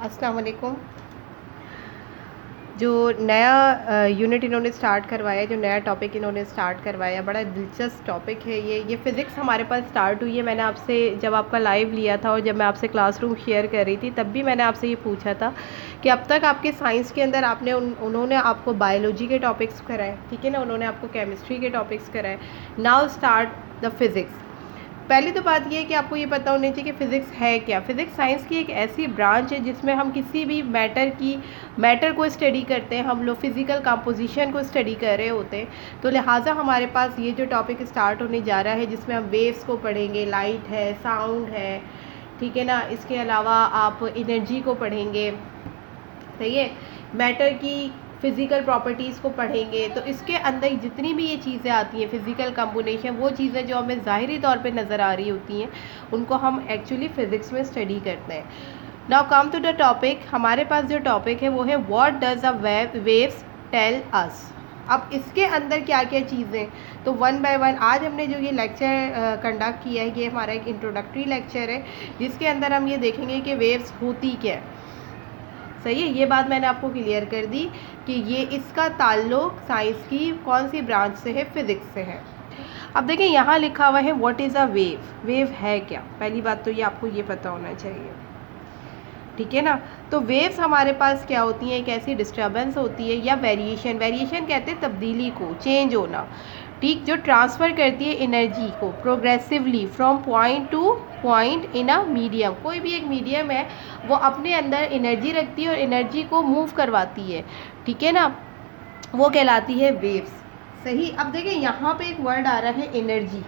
अस्सलाम वालेकुम। जो नया यूनिट इन्होंने स्टार्ट करवाया, जो नया टॉपिक इन्होंने स्टार्ट करवाया, बड़ा दिलचस्प टॉपिक है ये फ़िज़िक्स हमारे पास स्टार्ट हुई है। मैंने आपसे जब आपका लाइव लिया था और जब मैं आपसे क्लासरूम शेयर कर रही थी, तब भी मैंने आपसे ये पूछा था कि अब तक आपके साइंस के अंदर उन्होंने आपको बायोलॉजी के टॉपिक्स कराए, ठीक है ना, उन्होंने आपको केमिस्ट्री के टॉपिक्स कराए। Now start the physics. पहली तो बात ये है कि आपको ये पता होनी चाहिए कि फ़िज़िक्स है क्या। फ़िज़िक्स साइंस की एक ऐसी ब्रांच है जिसमें हम किसी भी मैटर को स्टडी करते हैं, हम लोग फ़िज़िकल कंपोजिशन को स्टडी कर रहे होते हैं। तो लिहाजा हमारे पास ये जो टॉपिक स्टार्ट होने जा रहा है, जिसमें हम वेव्स को पढ़ेंगे, लाइट है, साउंड है, ठीक है ना, इसके अलावा आप एनर्जी को पढ़ेंगे, सही है, मैटर की फ़िज़िकल प्रॉपर्टीज़ को पढ़ेंगे। तो इसके अंदर जितनी भी ये चीज़ें आती हैं, फ़िज़िकल कम्बिनेशन, वो चीज़ें जो हमें ज़ाहिरी तौर पे नज़र आ रही होती हैं, उनको हम एक्चुअली फ़िज़िक्स में स्टडी करते हैं। Now come to the topic. हमारे पास जो टॉपिक है वो है what does a waves tell us. अब इसके अंदर क्या क्या चीज़ें, तो वन बाय वन आज हमने जो ये लेक्चर कंडक्ट किया है, ये हमारा एक इंट्रोडक्टरी लेक्चर है, जिसके अंदर हम ये देखेंगे कि वेव्स होती क्या है। सही है, ये बात मैंने आपको क्लियर कर दी कि ये इसका ताल्लुक साइंस की कौन सी ब्रांच से है, फिज़िक्स से है। अब देखिए यहाँ लिखा हुआ है what is a wave. Wave है क्या? पहली बात तो ये आपको ये पता होना चाहिए, ठीक है ना। तो वेव्स हमारे पास क्या होती हैं, एक ऐसी डिस्टर्बेंस होती है या वेरिएशन, वेरिएशन कहते हैं तब्दीली को, चेंज होना, ठीक, जो ट्रांसफ़र करती है एनर्जी को progressively from point two point in a medium. कोई भी एक मीडियम है, वो अपने अंदर एनर्जी रखती है और एनर्जी को मूव करवाती है, ठीक है ना, वो कहलाती है वेव्स। सही। अब देखिए यहाँ पे एक वर्ड आ रहा है एनर्जी।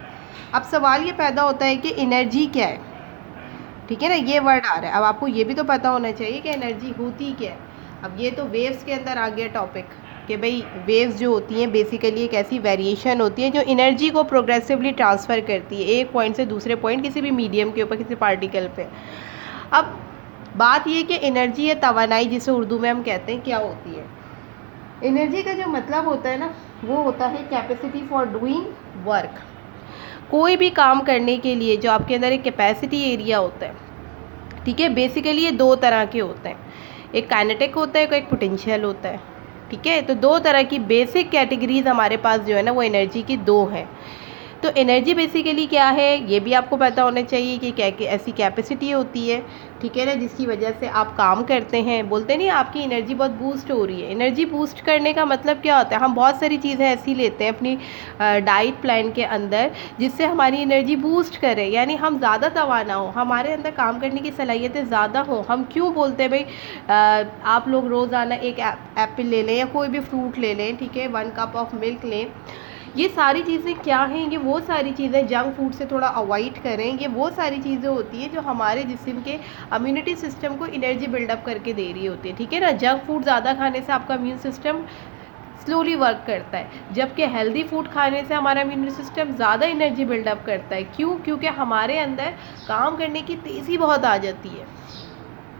अब सवाल ये पैदा होता है कि एनर्जी क्या है, ठीक है ना, ये वर्ड आ रहा है। अब आपको ये भी तो पता होना चाहिए कि एनर्जी होती क्या है। अब ये तो वेव्स के अंदर आ गया टॉपिक कि भाई वेव्स जो होती हैं बेसिकली एक ऐसी वेरिएशन होती है जो एनर्जी को प्रोग्रेसिवली ट्रांसफ़र करती है एक पॉइंट से दूसरे पॉइंट, किसी भी मीडियम के ऊपर, किसी पार्टिकल पे। अब बात ये कि एनर्जी या तवानाई, जिसे उर्दू में हम कहते हैं, क्या होती है। एनर्जी का जो मतलब होता है ना, वो होता है कैपेसिटी फॉर डूइंग वर्क। कोई भी काम करने के लिए जो आपके अंदर एक कैपेसिटी एरिया होता है, ठीक है, बेसिकली ये दो तरह के होते हैं, एक काइनेटिक होता है, एक पोटेंशियल होता है, ठीक है। तो दो तरह की बेसिक कैटेगरीज हमारे पास जो है ना, वो एनर्जी की दो हैं। तो एनर्जी बेसिकली क्या है, ये भी आपको पता होना चाहिए कि क्या ऐसी कैपेसिटी होती है, ठीक है ना, जिसकी वजह से आप काम करते हैं। बोलते नहीं आपकी एनर्जी बहुत बूस्ट हो रही है। एनर्जी बूस्ट करने का मतलब क्या होता है, हम बहुत सारी चीज़ें ऐसी लेते हैं अपनी डाइट प्लान के अंदर जिससे हमारी एनर्जी बूस्ट करे, यानी हम ज़्यादा तवाना हो, हमारे अंदर काम करने की सलाहियतें ज़्यादा हो। हम क्यों बोलते हैं भाई आप लोग रोज़ाना एक एप्पल ले लें या कोई भी फ्रूट ले लें, ठीक है, 1 कप ऑफ मिल्क लें। ये सारी चीज़ें क्या हैं, ये वो सारी चीज़ें, जंक फूड से थोड़ा अवॉइड करें, ये वो सारी चीज़ें होती हैं जो हमारे जिस्म के इम्यूनिटी सिस्टम को एनर्जी बिल्डअप करके दे रही होती है, ठीक है ना। जंक फूड ज़्यादा खाने से आपका इम्यून सिस्टम स्लोली वर्क करता है, जबकि हेल्दी फूड खाने से हमारा इम्यून सिस्टम ज़्यादा एनर्जी बिल्डअप करता है। क्यों? क्योंकि हमारे अंदर काम करने की तेज़ी बहुत आ जाती है।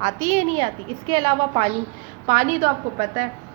आती है, नहीं आती। इसके अलावा पानी, पानी तो आपको पता है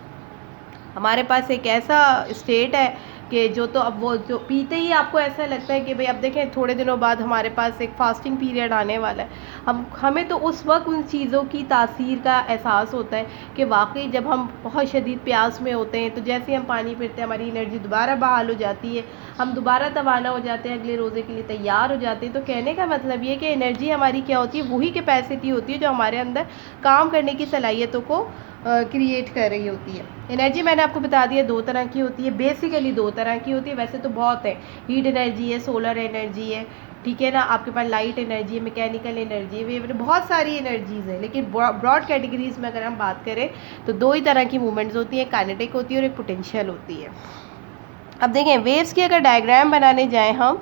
हमारे पास एक ऐसा स्टेट है कि जो तो अब वो जो पीते ही आपको ऐसा लगता है कि भाई अब देखें थोड़े दिनों बाद हमारे पास एक फास्टिंग पीरियड आने वाला है। हमें तो उस वक्त उन चीज़ों की तासीर का एहसास होता है कि वाकई जब हम बहुत शदीद प्यास में होते हैं तो जैसे हम पानी पीते हैं हमारी एनर्जी दोबारा बहाल हो जाती है, हम दोबारा तवाना हो जाते हैं, अगले रोज़े के लिए तैयार हो जाते हैं। तो कहने का मतलब ये कि एनर्जी हमारी क्या होती है, वही कैपेसिटी होती है जो हमारे अंदर काम करने की सलाहियतों को क्रिएट कर रही होती है। एनर्जी मैंने आपको बता दिया दो तरह की होती है, बेसिकली दो तरह की होती है, वैसे तो बहुत है। हीट एनर्जी है, सोलर एनर्जी है, ठीक है ना, आपके पास लाइट एनर्जी है, मैकेनिकल एनर्जी है, बहुत सारी एनर्जीज़ हैं। लेकिन ब्रॉड कैटेगरीज में अगर हम बात करें तो दो ही तरह की मूवमेंट्स होती हैं, काइनेटिक होती है और एक पोटेंशियल होती है। अब देखें वेव्स की अगर डायग्राम बनाने जाएँ हम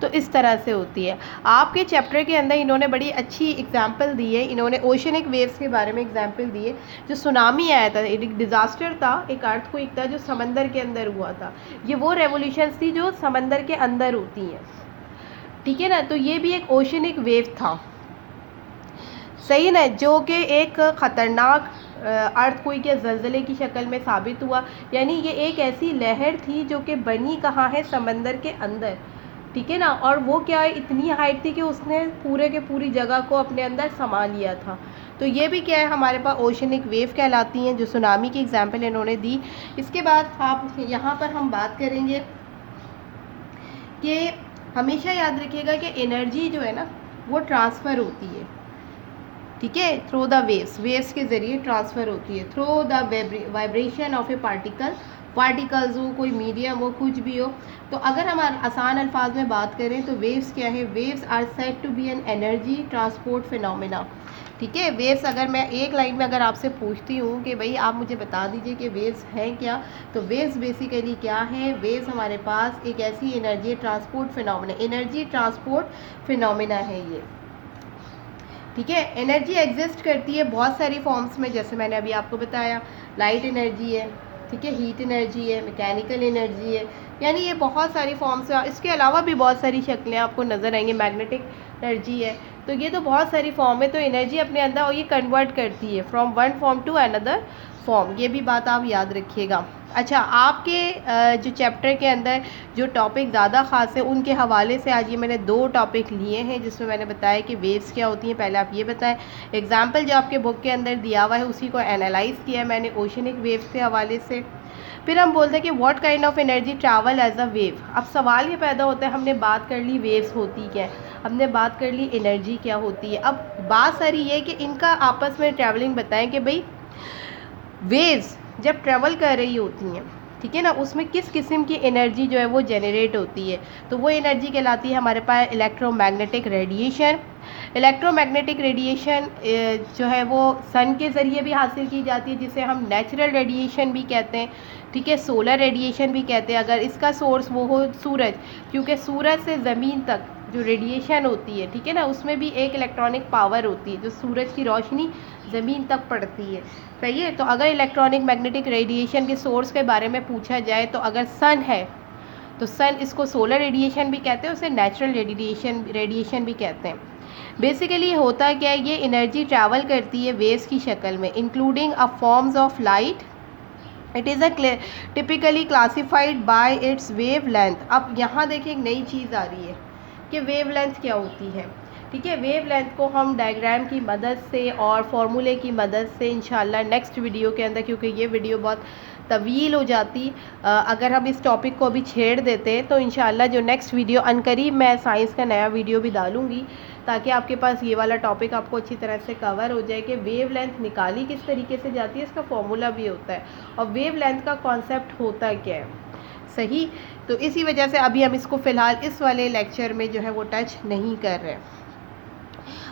तो इस तरह से होती है। आपके चैप्टर के अंदर इन्होंने बड़ी अच्छी एग्जांपल दी है, इन्होंने ओशनिक वेव्स के बारे में एग्जांपल दी है। जो सुनामी आया था, एक डिज़ास्टर था, एक अर्थक्वेक था जो समंदर के अंदर हुआ था। ये वो रेवोल्यूशंस थी जो समंदर के अंदर होती हैं, ठीक है ना। तो ये भी एक ओशनिक वेव था, सही ना, जो कि एक ख़तरनाक अर्थक्वेक या ज़लज़ले की शक्ल में साबित हुआ। यानी ये एक ऐसी लहर थी जो कि बनी कहाँ है, समंदर के अंदर, ठीक है ना। और वो क्या है, इतनी हाइट थी कि उसने पूरे के पूरी जगह को अपने अंदर समा लिया था। तो ये भी क्या है, हमारे पास ओशनिक वेव कहलाती हैं, जो सुनामी की एग्जांपल इन्होंने दी। इसके बाद आप यहाँ पर हम बात करेंगे कि हमेशा याद रखिएगा कि एनर्जी जो है ना वो ट्रांसफ़र होती है, ठीक है, थ्रू द वेव्स के ज़रिए ट्रांसफ़र होती है, through the vibration of A particles हो, कोई मीडियम हो, कुछ भी हो। तो अगर हम आसान अल्फाज में बात करें तो वेव्स क्या है, waves are said to be an energy transport phenomena, ठीक है। वेव्स, अगर मैं एक लाइन में अगर आपसे पूछती हूँ कि भाई आप मुझे बता दीजिए कि वेव्स हैं क्या, तो वेव्स बेसिकली क्या है, वेव्स हमारे पास एक ऐसी energy transport phenomena, energy transport phenomena है ये, ठीक है। एनर्जी एग्जिस्ट करती है बहुत सारी फॉर्म्स में, जैसे मैंने अभी आपको बताया, लाइट एनर्जी है, ठीक है, हीट एनर्जी है, मैकेनिकल एनर्जी है, यानी ये बहुत सारी फॉर्म्स है। इसके अलावा भी बहुत सारी शक्लें आपको नज़र आएंगी, मैग्नेटिक एनर्जी है, तो ये तो बहुत सारी फॉर्म है। तो एनर्जी अपने अंदर और ये कन्वर्ट करती है from one form to another form, ये भी बात आप याद रखिएगा। अच्छा, आपके जो चैप्टर के अंदर जो टॉपिक ज़्यादा ख़ास है उनके हवाले से आज ये मैंने 2 टॉपिक लिए हैं, जिसमें मैंने बताया कि वेव्स क्या होती हैं। पहले आप ये बताएं, एग्जाम्पल जो आपके बुक के अंदर दिया हुआ है उसी को एनालाइज़ किया है मैंने ओशनिक वेव्स के हवाले से। फिर हम बोलते हैं कि what kind of energy travel as a wave. अब सवाल ये पैदा होता है, हमने बात कर ली वेव्स होती क्या है, हमने बात कर ली एनर्जी क्या होती है, अब बात सारी ये है कि इनका आपस में ट्रैवलिंग बताएं कि भाई वेव्स जब ट्रैवल कर रही होती हैं, ठीक है ना, उसमें किस किस्म की एनर्जी जो है वो जनरेट होती है। तो वो एनर्जी कहलाती है हमारे पास इलेक्ट्रोमैग्नेटिक रेडिएशन। इलेक्ट्रोमैग्नेटिक रेडिएशन जो है वो सन के ज़रिए भी हासिल की जाती है, जिसे हम नेचुरल रेडिएशन भी कहते हैं, ठीक है, सोलर रेडिएशन भी कहते हैं। अगर इसका सोर्स वो हो सूरज, क्योंकि सूरज से ज़मीन तक जो रेडिएशन होती है, ठीक है ना, उसमें भी एक इलेक्ट्रॉनिक पावर होती है, जो सूरज की रोशनी ज़मीन तक पड़ती है, सही है। तो अगर इलेक्ट्रॉनिक मैग्नेटिक रेडिएशन के सोर्स के बारे में पूछा जाए तो अगर सन है तो सन, इसको सोलर रेडिएशन भी कहते हैं, उसे नेचुरल रेडिएशन भी कहते हैं। बेसिकली होता क्या है, ये एनर्जी ट्रैवल करती है वेव्स की शक्ल में, including a forms of light. It is a typically classified bye it's wave length. अब यहाँ देखिए एक नई चीज़ आ रही है कि वेव लेंथ क्या होती है, ठीक है। वेव लेंथ को हम डायग्राम की मदद से और फार्मूले की मदद से इंशाल्लाह नेक्स्ट वीडियो के अंदर, क्योंकि ये वीडियो बहुत तवील हो जाती अगर हम इस टॉपिक को अभी छेड़ देते, तो इंशाल्लाह जो नेक्स्ट वीडियो अनकरीब मैं साइंस का नया वीडियो भी डालूँगी, ताकि आपके पास ये वाला टॉपिक आपको अच्छी तरह से कवर हो जाए कि वेव लेंथ निकाली किस तरीके से जाती है, इसका फॉर्मूला भी होता है और वेव लेंथ का कॉन्सेप्ट होता क्या है, सही। तो इसी वजह से अभी हम इसको फ़िलहाल इस वाले लेक्चर में जो है वो टच नहीं कर रहे।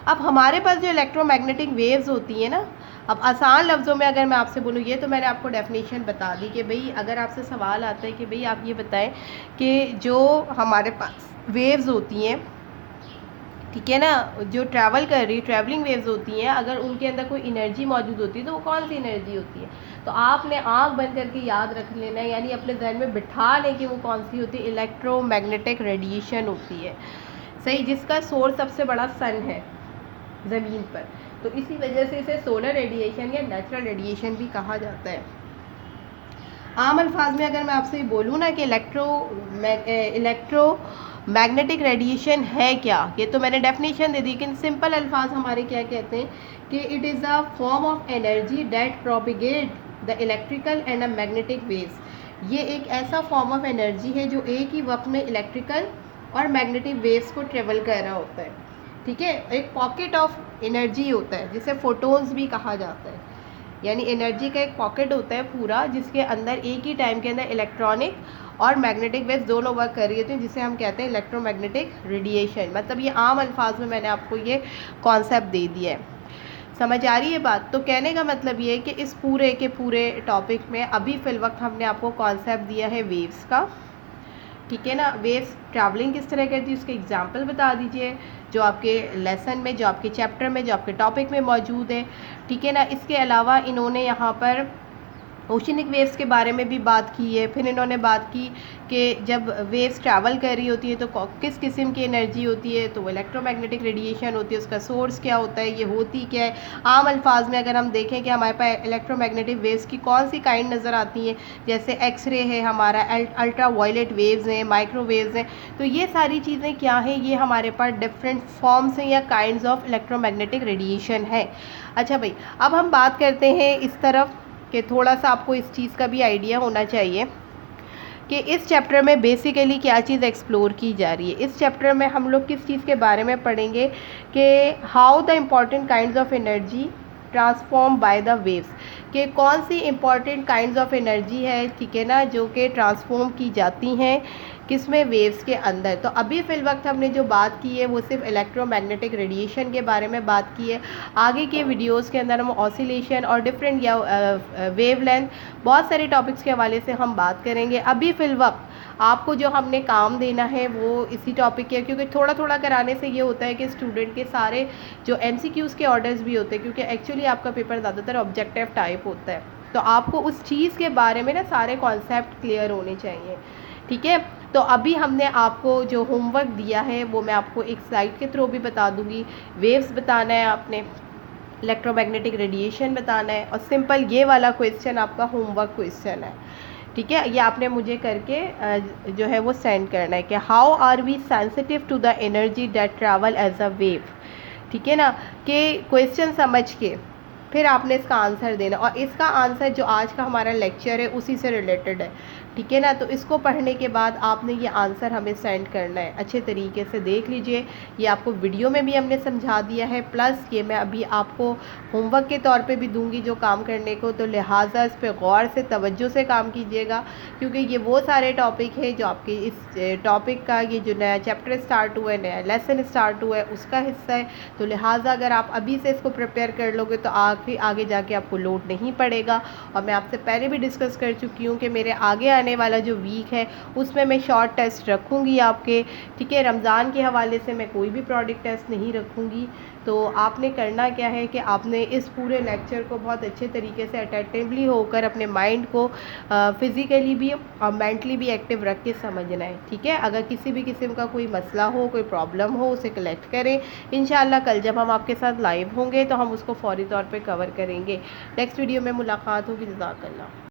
अब हमारे पास जो इलेक्ट्रोमैग्नेटिक वेव्स होती हैं ना, अब आसान लफ्ज़ों में अगर मैं आपसे बोलूँ, ये तो मैंने आपको डेफिनेशन बता दी कि भाई अगर आपसे सवाल आता है कि भाई आप ये बताएं कि जो हमारे पास वेव्स होती हैं, ठीक है ना, जो ट्रैवल कर रही ट्रैवलिंग वेव्स होती हैं, अगर उनके अंदर कोई एनर्जी मौजूद होती है तो वो कौन सी एनर्जी होती है। तो आपने आँख बंद करके याद रख लेना है, यानी अपने जहन में बिठा लें कि वो कौन सी होती है, इलेक्ट्रोमैग्नेटिक रेडिएशन होती है, सही, जिसका सोर्स सबसे बड़ा सन है ज़मीन पर। तो इसी वजह से इसे सोलर रेडिएशन या नेचुरल रेडिएशन भी कहा जाता है। आम अल्फाज में अगर मैं आपसे बोलूँ ना कि इलेक्ट्रोमैग्नेटिक रेडिएशन है क्या, ये तो मैंने डेफिनेशन दे दी, लेकिन सिंपल अल्फाज हमारे क्या कहते हैं कि it is a form of energy that propagate the electrical and a magnetic waves. ये एक ऐसा फॉर्म ऑफ एनर्जी है जो एक ही वक्त में इलेक्ट्रिकल और मैग्नेटिक वेव्स को ट्रेवल कर रहा होता है, ठीक है। एक पॉकेट ऑफ एनर्जी होता है जिसे फोटोन्स भी कहा जाता है, यानी एनर्जी का एक पॉकेट होता है पूरा, जिसके अंदर एक ही टाइम के अंदर इलेक्ट्रॉनिक और मैग्नेटिक वेव्स दोनों वर्क कर रही होती हैं, जिसे हम कहते हैं इलेक्ट्रोमैग्नेटिक रेडिएशन। मतलब ये आम अल्फाज में मैंने आपको ये कॉन्सेप्ट दे दिया है, समझ आ रही है बात। तो कहने का मतलब ये है कि इस पूरे के पूरे टॉपिक में अभी फ़िल वक्त हमने आपको कॉन्सेप्ट दिया है वेव्स का, ठीक है ना। वेव्स ट्रैवलिंग किस तरह करती है उसके एग्जांपल बता दीजिए, जो आपके लेसन में, जो आपके चैप्टर में, जो आपके टॉपिक में मौजूद है, ठीक है ना। इसके अलावा इन्होंने यहाँ पर ओशनिक वेव्स के बारे में भी बात की है। फिर इन्होंने बात की कि जब वेव्स ट्रैवल कर रही होती है तो किस किस्म की एनर्जी होती है, तो वो इलेक्ट्रोमैग्नेटिक रेडिएशन होती है, उसका सोर्स क्या होता है, ये होती क्या है। आम अल्फाज में अगर हम देखें कि हमारे पास इलेक्ट्रोमैग्नेटिक वेव्स की कौन सी काइंड नज़र आती हैं, जैसे एक्सरे है हमारा, अल्ट्रा वायलेट वेव्स हैं, माइक्रोवेव्स हैं, तो ये सारी चीज़ें क्या हैं, ये हमारे पास डिफरेंट फॉर्म्स हैं या काइंड्स ऑफ इलेक्ट्रोमैग्नेटिक रेडिएशन है। अच्छा भाई, अब हम बात करते हैं इस तरफ कि थोड़ा सा आपको इस चीज़ का भी आइडिया होना चाहिए कि इस चैप्टर में बेसिकली क्या चीज़ एक्सप्लोर की जा रही है। इस चैप्टर में हम लोग किस चीज़ के बारे में पढ़ेंगे कि how the important kinds of energy transform by the waves, कि कौन सी इंपॉर्टेंट काइंड्स ऑफ एनर्जी है, ठीक है ना, जो कि ट्रांसफॉर्म की जाती हैं किसमें, वेव्स के अंदर। तो अभी फ़िल वक्त हमने जो बात की है वो सिर्फ इलेक्ट्रोमैग्नेटिक रेडिएशन के बारे में बात की है। आगे के वीडियोस के अंदर हम ऑसिलेशन और डिफरेंट या वेव लेंथ, बहुत सारे टॉपिक्स के हवाले से हम बात करेंगे। अभी फ़िल वक्त आपको जो हमने काम देना है वो इसी टॉपिक के, क्योंकि थोड़ा थोड़ा कराने से ये होता है कि स्टूडेंट के सारे जो MCQs के ऑर्डर्स भी होते हैं, क्योंकि एक्चुअली आपका पेपर ज़्यादातर ऑब्जेक्टिव टाइप होता है, तो आपको उस चीज़ के बारे में ना सारे कॉन्सेप्ट क्लियर होने चाहिए, ठीक है। तो अभी हमने आपको जो होमवर्क दिया है वो मैं आपको एक स्लाइड के थ्रू भी बता दूंगी। वेव्स बताना है आपने, इलेक्ट्रोमैग्नेटिक रेडिएशन बताना है, और सिंपल ये वाला क्वेश्चन आपका होमवर्क क्वेश्चन है, ठीक है। ये आपने मुझे करके जो है वो सेंड करना है कि how are we sensitive to the energy that travel as a wave, ठीक है ना, कि क्वेश्चन समझ के फिर आपने इसका आंसर देना, और इसका आंसर जो आज का हमारा लेक्चर है उसी से रिलेटेड है, ठीक है ना। तो इसको पढ़ने के बाद आपने ये आंसर हमें सेंड करना है। अच्छे तरीके से देख लीजिए, ये आपको वीडियो में भी हमने समझा दिया है, प्लस ये मैं अभी आपको होमवर्क के तौर पे भी दूंगी जो काम करने को, तो लिहाजा इस पर गौर से तवज्जो से काम कीजिएगा, क्योंकि ये वो सारे टॉपिक है जो आपके इस टॉपिक का ये जो नया चैप्टर स्टार्ट हुआ है, नया लेसन स्टार्ट हुआ है, उसका हिस्सा है। तो लिहाजा अगर आप अभी से इसको प्रिपेयर कर लोगे तो आगे जाके आपको लोड नहीं पड़ेगा। और मैं आपसे पहले भी डिस्कस कर चुकी हूँ कि मेरे आगे आने वाला जो वीक है उसमें मैं शॉर्ट टेस्ट रखूँगी आपके, ठीक है। रमज़ान के हवाले से मैं कोई भी प्रोडक्ट टेस्ट नहीं रखूँगी। तो आपने करना क्या है कि आपने इस पूरे लेक्चर को बहुत अच्छे तरीके से अटेंटिवली होकर अपने माइंड को फिज़िकली भी और मेंटली भी एक्टिव रख के समझना है, ठीक है। अगर किसी भी किस्म का कोई मसला हो, कोई प्रॉब्लम हो, उसे कलेक्ट करें। इंशाल्लाह कल जब हम आपके साथ लाइव होंगे तो हम उसको फौरी तौर पे कवर करेंगे। नेक्स्ट वीडियो में मुलाकात होगी। जज़ाकल्लाह।